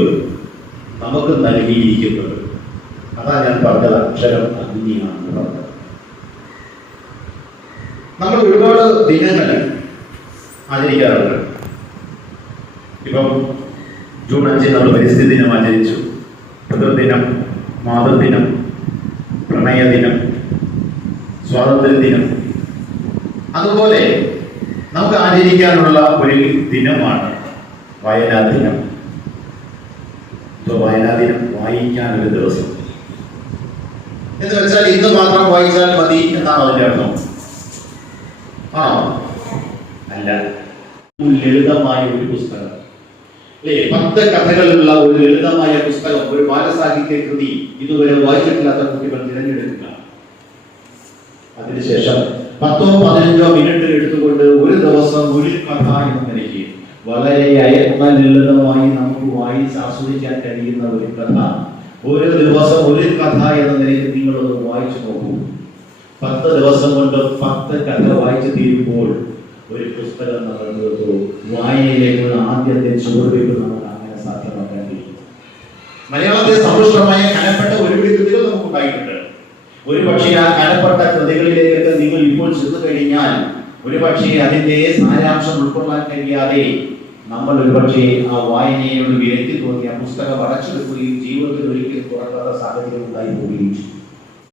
അറിവ് നമുക്ക് നൽകിയിരിക്കുന്നത്. അതാ ഞാൻ പറഞ്ഞത്, അക്ഷരം അഗ്നിയാണെന്ന് പറഞ്ഞത്. നമ്മൾ ഒരുപാട് ദിനങ്ങൾ ആചരിക്കാറുണ്ട്. ഇപ്പം ജൂൺ 5 നമ്മൾ പരിസ്ഥിതി ദിനം ആചരിച്ചു, പിതൃദിനം, മാതൃദിനം, പ്രണയദിനം, സ്വാതന്ത്ര്യ ദിനം. അതുപോലെ നമുക്ക് ആചരിക്കാനുള്ള ഒരു ദിനമാണ് വായനാ ദിനം. വായനാ ദിനം വായിക്കാനൊരു ദിവസം എന്ന് വെച്ചാൽ ഇന്ന് മാത്രം വായിച്ചാൽ മതി എന്നാണ് അതിന്റെ അർത്ഥം. ആണോ? അല്ല. ലളിതമായ ഒരു പുസ്തകം, 10 കഥകളുള്ള ഒരു ലളിതമായ പുസ്തകം, ഒരു ബാലസാഹിത്യ കൃതി ഇതുവരെ വായിച്ചിട്ടില്ലാത്ത കുട്ടികൾ തിരഞ്ഞെടുക്കുക. അതിനുശേഷം 10-15 മിനിറ്റ് എടുത്തുകൊണ്ട് ഒരു ദിവസം ഒരു കഥ എന്ന നിലയ്ക്ക് വളരെ ലളിതമായി നമുക്ക് വായിച്ച് ആസ്വദിക്കാൻ കഴിയുന്ന ഒരു കഥ, ഒരു ദിവസം ഒരു കഥ എന്ന നിലയ്ക്ക് നിങ്ങളത് വായിച്ചു നോക്കൂ. 10 ദിവസം കൊണ്ട് 10 കഥ വായിച്ചു തീരുമ്പോൾ ഒരു പുസ്തകം നടന്നത് വായനയിലേക്കുള്ള ആദ്യത്തെ ചുവടുവയ്പ് നമുക്ക് അങ്ങനെ സാധ്യമാക്കാൻ കഴിയും. മലയാളത്തെ സമ്പുഷ്ടമായ കനപ്പെട്ട ഒരുപിടി കൃതികൾ നമുക്ക് ഉണ്ടായിട്ടുണ്ട്. ഒരുപക്ഷെ ആ കനപ്പെട്ട കൃതികളിലേക്ക് നിങ്ങൾ ഇപ്പോൾ ചെന്നു കഴിഞ്ഞാൽ ഒരുപക്ഷെ അതിന്റെ സാരാംശം ഉൾക്കൊള്ളാൻ കഴിയാതെ നമ്മൾ ഒരുപക്ഷെ ആ വായനയോട് വിരക്തി തോന്നി ആ പുസ്തകം അടച്ചെടുക്കുകയും ജീവിതത്തിൽ ഒരിക്കലും തുറക്കാത്ത സാഹചര്യം ഉണ്ടായി പോവുകയും ചെയ്യും.